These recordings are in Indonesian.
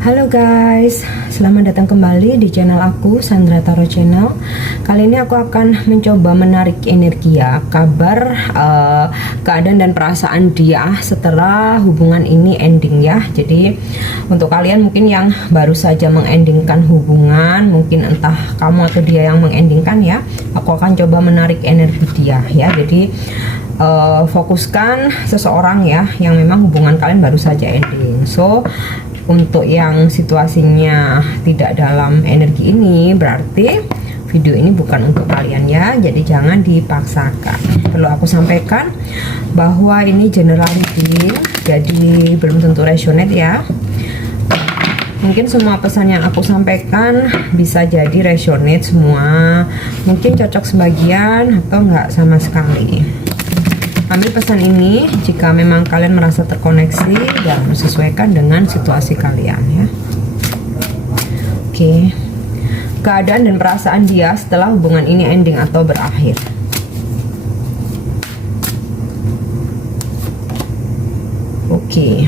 Halo guys, selamat datang kembali di channel aku, Sandra Tarot Channel. Kali ini aku akan mencoba menarik energi ya, kabar, keadaan dan perasaan dia setelah hubungan ini ending ya. Jadi untuk kalian mungkin yang baru saja mengendingkan hubungan, mungkin entah kamu atau dia yang mengendingkan ya, aku akan coba menarik energi dia ya. Jadi fokuskan seseorang ya yang memang hubungan kalian baru saja ending. So untuk yang situasinya tidak dalam energi ini, berarti video ini bukan untuk kalian ya. Jadi jangan dipaksakan. Perlu aku sampaikan bahwa ini general reading, jadi belum tentu resonate ya. Mungkin semua pesan yang aku sampaikan bisa jadi resonate semua, mungkin cocok sebagian atau enggak sama sekali. Ambil pesan ini jika memang kalian merasa terkoneksi dan menyesuaikan dengan situasi kalian ya. Oke. Keadaan dan perasaan dia setelah hubungan ini ending atau berakhir. Oke.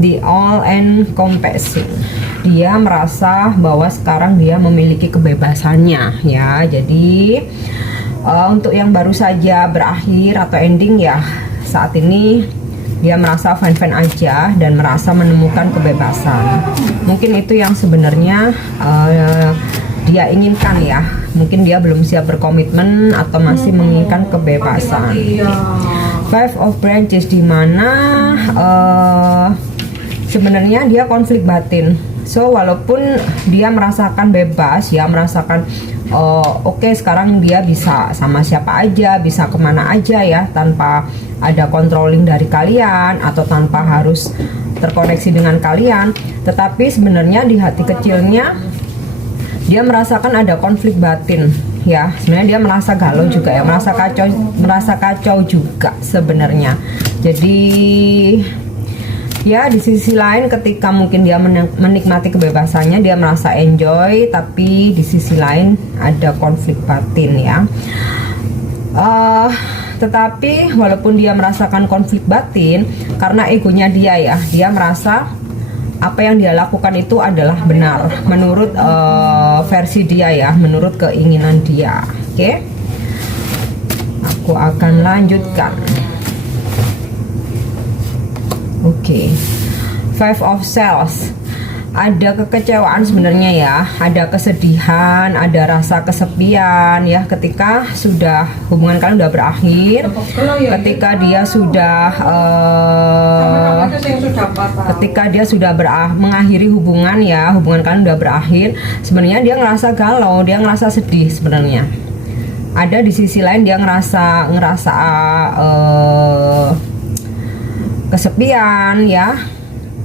The all encompassing. Dia merasa bahwa sekarang dia memiliki kebebasannya ya. Jadi untuk yang baru saja berakhir atau ending ya, saat ini dia merasa fine-fine aja dan merasa menemukan kebebasan. Mungkin itu yang sebenarnya dia inginkan ya. Mungkin dia belum siap berkomitmen atau masih menginginkan kebebasan. Five of Branches, di mana sebenarnya dia konflik batin. So walaupun dia merasakan bebas ya, merasakan oke, sekarang dia bisa sama siapa aja, bisa kemana aja ya, tanpa ada controlling dari kalian atau tanpa harus terkoneksi dengan kalian. Tetapi sebenarnya di hati kecilnya dia merasakan ada konflik batin ya. Sebenarnya dia merasa galau juga ya, merasa kacau juga sebenarnya. Jadi ya, di sisi lain ketika mungkin dia menikmati kebebasannya, dia merasa enjoy, tapi di sisi lain ada konflik batin ya. Tetapi walaupun dia merasakan konflik batin, karena egonya dia ya, dia merasa apa yang dia lakukan itu adalah benar menurut versi dia ya, menurut keinginan dia. Oke, aku akan lanjutkan. Oke. Five of Swords. Ada kekecewaan sebenarnya ya, ada kesedihan, ada rasa kesepian ya ketika sudah hubungan kalian udah berakhir, ketika dia sudah mengakhiri hubungan ya, hubungan kalian udah berakhir. Sebenarnya dia ngerasa galau, dia ngerasa sedih sebenarnya. Ada di sisi lain dia ngerasa kesepian ya,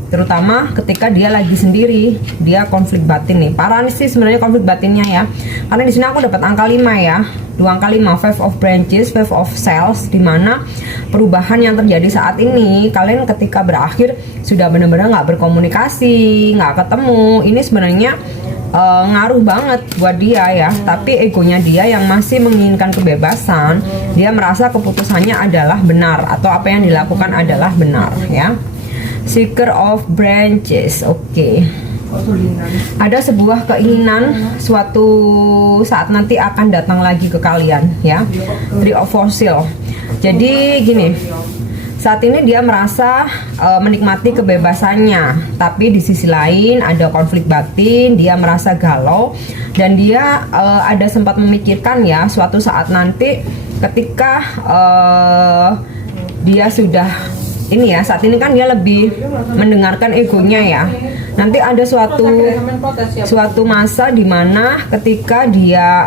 terutama ketika dia lagi sendiri, dia konflik batin nih. Parah sih sebenarnya konflik batinnya ya, karena di sini aku dapat angka 5 ya, 2 angka 5, Five of Branches, Five of Swords, dimana perubahan yang terjadi saat ini, kalian ketika berakhir sudah benar-benar nggak berkomunikasi, nggak ketemu. Ini sebenarnya ngaruh banget buat dia ya, tapi egonya dia yang masih menginginkan kebebasan, dia merasa keputusannya adalah benar atau apa yang dilakukan adalah benar ya. Seeker of Branches. Oke. Ada sebuah keinginan suatu saat nanti akan datang lagi ke kalian ya. Three of Fossil. Jadi gini, saat ini dia merasa menikmati kebebasannya, tapi di sisi lain ada konflik batin, dia merasa galau, dan dia ada sempat memikirkan ya, suatu saat nanti ketika dia sudah ini ya, saat ini kan dia lebih mendengarkan egonya ya. Nanti ada suatu masa dimana ketika dia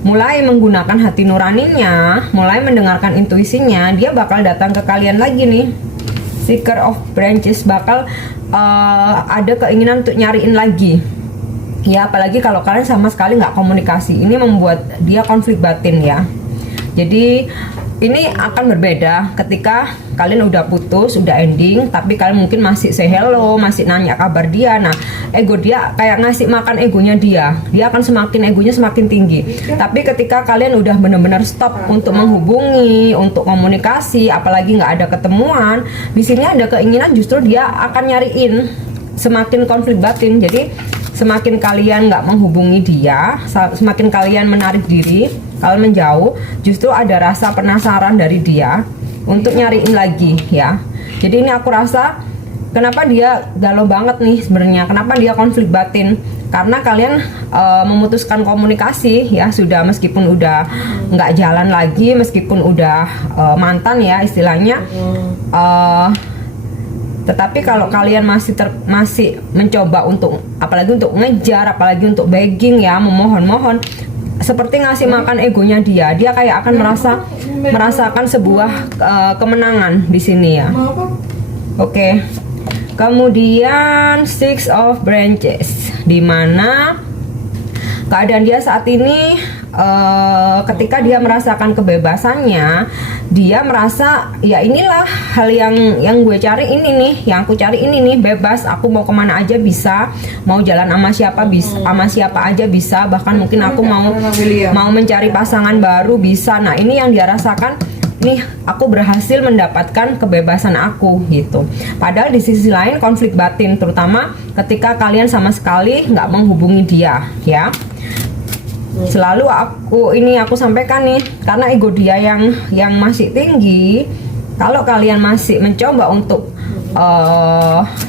mulai menggunakan hati nuraninya, mulai mendengarkan intuisinya, dia bakal datang ke kalian lagi nih. Seeker of Branches bakal ada keinginan untuk nyariin lagi ya, apalagi kalau kalian sama sekali nggak komunikasi. Ini membuat dia konflik batin ya. Jadi ini akan berbeda ketika kalian udah putus, udah ending, tapi kalian mungkin masih say hello, masih nanya kabar dia. Nah, ego dia kayak ngasih makan egonya dia akan semakin, egonya semakin tinggi. Tapi ketika kalian udah benar-benar stop untuk menghubungi, untuk komunikasi, apalagi nggak ada ketemuan, di sini ada keinginan justru dia akan nyariin semakin konflik batin. Jadi semakin kalian nggak menghubungi dia, semakin kalian menarik diri, kalian menjauh, justru ada rasa penasaran dari dia untuk nyariin lagi ya. Jadi ini aku rasa kenapa dia galau banget nih sebenarnya, kenapa dia konflik batin, karena kalian memutuskan komunikasi ya, sudah, meskipun udah nggak jalan lagi, meskipun udah mantan ya istilahnya, tetapi kalau kalian masih mencoba untuk, apalagi untuk ngejar, apalagi untuk begging ya, memohon-mohon, seperti ngasih makan egonya dia kayak akan merasakan sebuah kemenangan di sini ya. Oke. Kemudian Six of Branches, dimana keadaan dia saat ini ketika dia merasakan kebebasannya, dia merasa ya inilah hal yang gue cari ini nih, yang aku cari ini nih, bebas, aku mau kemana aja bisa, mau jalan sama siapa bisa, sama siapa aja bisa, bahkan mungkin aku mau mencari pasangan baru bisa. Nah ini yang dia rasakan nih, aku berhasil mendapatkan kebebasan aku gitu. Padahal di sisi lain konflik batin, terutama ketika kalian sama sekali nggak menghubungi dia ya. Selalu aku sampaikan nih, karena ego dia yang masih tinggi. Kalau kalian masih mencoba untuk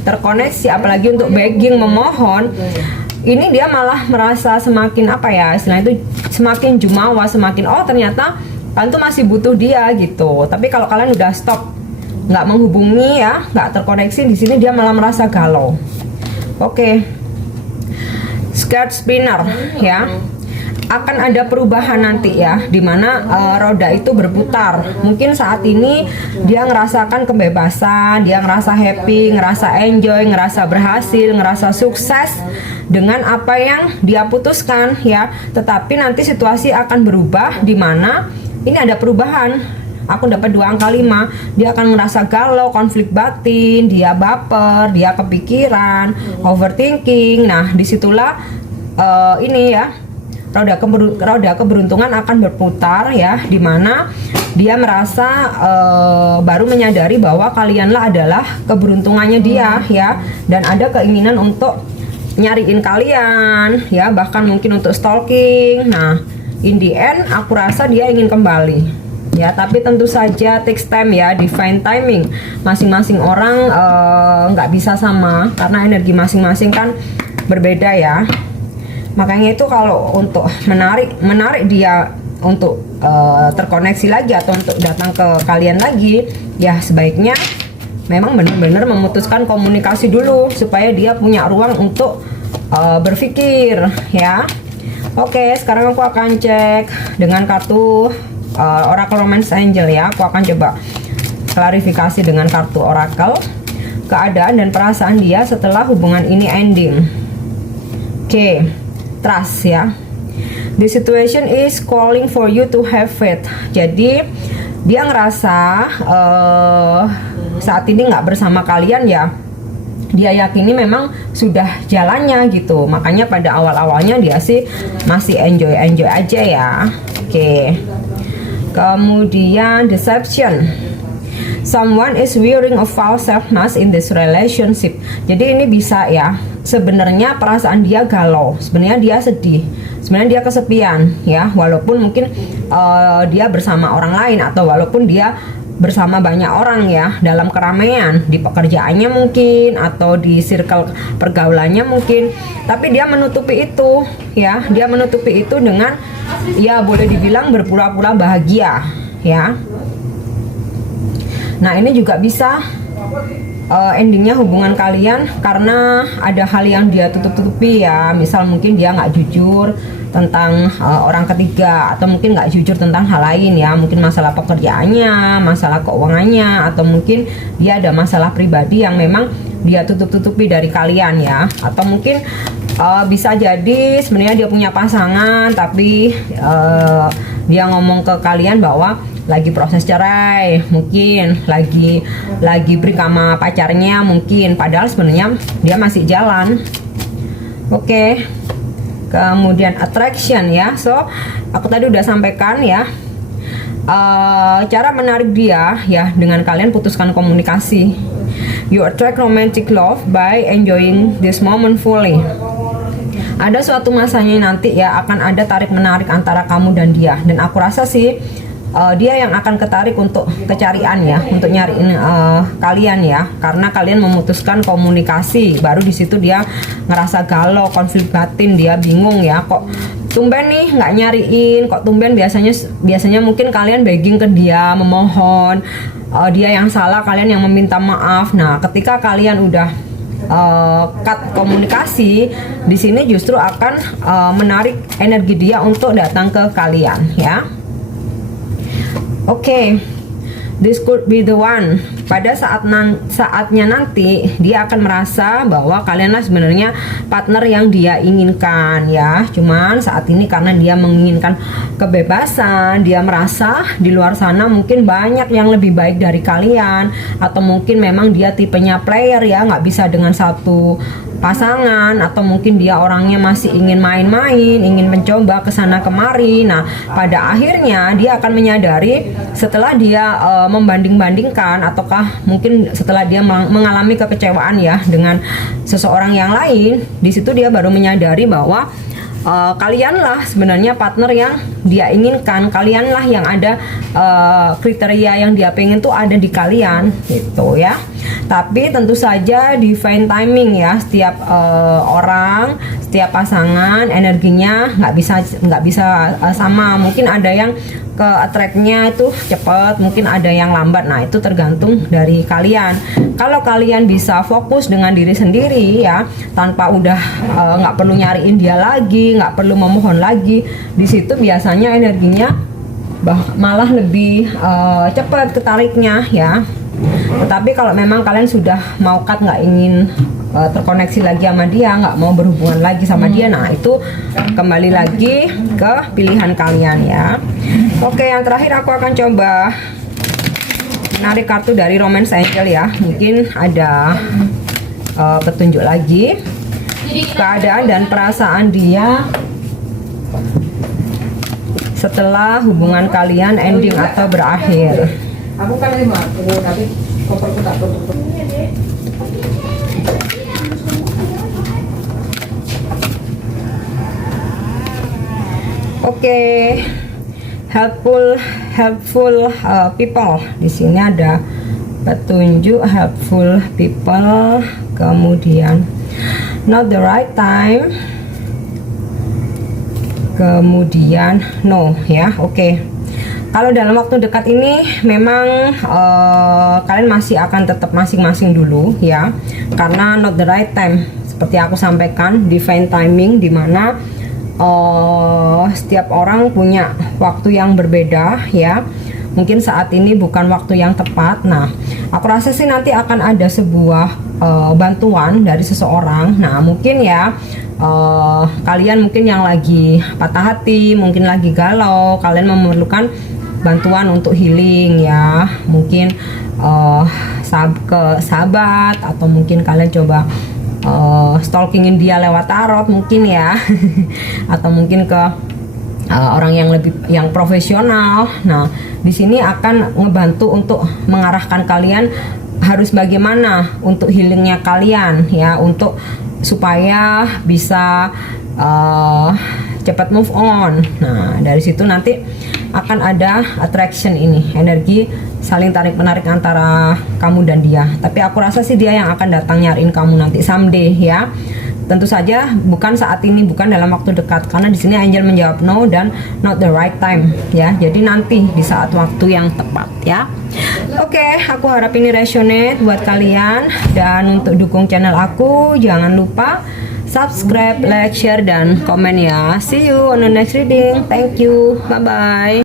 terkoneksi, apalagi untuk begging, memohon, ini dia malah merasa semakin apa ya, istilah itu semakin jumawa, semakin ternyata kalian tuh masih butuh dia gitu. Tapi kalau kalian udah stop, nggak menghubungi ya, nggak terkoneksi, di sini dia malah merasa galau. Oke. Skirt spinner ya, akan ada perubahan nanti ya, dimana roda itu berputar. Mungkin saat ini dia ngerasakan kebebasan, dia ngerasa happy, ngerasa enjoy, ngerasa berhasil, ngerasa sukses dengan apa yang dia putuskan ya. Tetapi nanti situasi akan berubah, dimana ini ada perubahan. Aku dapat 2 angka 5, dia akan ngerasa galau, konflik batin, dia baper, dia kepikiran, overthinking. Nah disitulah ini ya, roda keberuntungan akan berputar ya, dimana dia merasa baru menyadari bahwa kalianlah adalah keberuntungannya dia ya, dan ada keinginan untuk nyariin kalian ya, bahkan mungkin untuk stalking. Nah in the end aku rasa dia ingin kembali ya, tapi tentu saja takes time ya, divine timing. Masing-masing orang nggak bisa sama, karena energi masing-masing kan berbeda ya. Makanya itu kalau untuk menarik dia untuk terkoneksi lagi atau untuk datang ke kalian lagi, ya sebaiknya memang benar-benar memutuskan komunikasi dulu supaya dia punya ruang untuk berpikir ya. Oke, sekarang aku akan cek dengan kartu Oracle Romance Angel ya. Aku akan coba klarifikasi dengan kartu Oracle keadaan dan perasaan dia setelah hubungan ini ending. Oke. Trust ya. The situation is calling for you to have faith. Jadi dia ngerasa saat ini nggak bersama kalian ya, dia yakini memang sudah jalannya gitu. Makanya pada awal-awalnya dia sih masih enjoy aja ya. Oke. Kemudian deception. Someone is wearing a false self-mask in this relationship. Jadi ini bisa ya, sebenarnya perasaan dia galau, sebenarnya dia sedih, sebenarnya dia kesepian ya, walaupun mungkin dia bersama orang lain, atau walaupun dia bersama banyak orang ya, dalam keramaian, di pekerjaannya mungkin, atau di circle pergaulannya mungkin, tapi dia menutupi itu ya, dia menutupi itu dengan ya boleh dibilang berpura-pura bahagia ya. Nah ini juga bisa endingnya hubungan kalian karena ada hal yang dia tutup-tutupi ya. Misal mungkin dia nggak jujur tentang orang ketiga, atau mungkin nggak jujur tentang hal lain ya, mungkin masalah pekerjaannya, masalah keuangannya, atau mungkin dia ada masalah pribadi yang memang dia tutup-tutupi dari kalian ya. Atau mungkin bisa jadi sebenarnya dia punya pasangan, tapi dia ngomong ke kalian bahwa lagi proses cerai, mungkin lagi break sama pacarnya mungkin, padahal sebenarnya dia masih jalan. Oke. Kemudian attraction ya. So aku tadi udah sampaikan ya, cara menarik dia ya dengan kalian putuskan komunikasi. You attract romantic love by enjoying this moment fully. Ada suatu masanya nanti ya akan ada tarik menarik antara kamu dan dia, dan aku rasa sih dia yang akan ketarik untuk kecarian ya, untuk nyariin kalian ya, karena kalian memutuskan komunikasi. Baru di situ dia ngerasa galau, konflik batin, dia bingung ya, kok tumben nih nggak nyariin, kok tumben. Biasanya mungkin kalian begging ke dia, memohon, dia yang salah, kalian yang meminta maaf. Nah, ketika kalian udah cut komunikasi, di sini justru akan menarik energi dia untuk datang ke kalian ya. Oke, this could be the one. Pada saatnya nanti dia akan merasa bahwa kalianlah sebenarnya partner yang dia inginkan ya. Cuman saat ini karena dia menginginkan kebebasan, dia merasa di luar sana mungkin banyak yang lebih baik dari kalian, atau mungkin memang dia tipenya player ya, nggak bisa dengan satu pasangan, atau mungkin dia orangnya masih ingin main-main, ingin mencoba kesana kemari. Nah, pada akhirnya dia akan menyadari setelah dia membanding-bandingkan, ataukah mungkin setelah dia mengalami kekecewaan ya dengan seseorang yang lain, di situ dia baru menyadari bahwa kalianlah sebenarnya partner yang dia inginkan, kalianlah yang ada kriteria yang dia pengen tuh ada di kalian gitu ya. Tapi tentu saja divine timing ya, setiap orang, setiap pasangan energinya nggak bisa sama. Mungkin ada yang ke attract-nya itu cepat, mungkin ada yang lambat. Nah, itu tergantung dari kalian. Kalau kalian bisa fokus dengan diri sendiri ya, tanpa udah nggak perlu nyariin dia lagi, nggak perlu memohon lagi, di situ biasanya energinya malah lebih cepat ketariknya ya. Tetapi kalau memang kalian sudah mau cut, nggak ingin terkoneksi lagi sama dia, nggak mau berhubungan lagi sama dia, nah itu kembali lagi ke pilihan kalian ya. Oke, yang terakhir aku akan coba menarik kartu dari Romance Angel ya. Mungkin ada petunjuk lagi keadaan dan perasaan dia setelah hubungan kalian ending atau berakhir. Aku kan 50, tapi koperku tak tutup. Oke, helpful people. Di sini ada petunjuk helpful people, kemudian not the right time, kemudian no ya. Oke. Kalau dalam waktu dekat ini memang kalian masih akan tetap masing-masing dulu ya, karena not the right time seperti aku sampaikan, divine timing, dimana setiap orang punya waktu yang berbeda ya. Mungkin saat ini bukan waktu yang tepat. Nah, aku rasa sih nanti akan ada sebuah bantuan dari seseorang. Nah, mungkin ya kalian mungkin yang lagi patah hati, mungkin lagi galau, kalian memerlukan bantuan untuk healing ya. Mungkin ke sahabat, atau mungkin kalian coba stalkingin dia lewat tarot mungkin ya. Atau mungkin ke orang yang profesional. Nah, di sini akan ngebantu untuk mengarahkan kalian harus bagaimana untuk healingnya kalian ya, untuk supaya bisa cepat move on. Nah, dari situ nanti akan ada attraction ini, energi saling tarik menarik antara kamu dan dia. Tapi aku rasa sih dia yang akan datang nyariin kamu nanti someday ya. Tentu saja bukan saat ini, bukan dalam waktu dekat, karena di sini angel menjawab no dan not the right time ya. Jadi nanti di saat waktu yang tepat ya. Oke, aku harap ini resonate buat kalian, dan untuk dukung channel aku jangan lupa subscribe, like, share, dan komen ya. See you on the next reading. Thank you. Bye bye.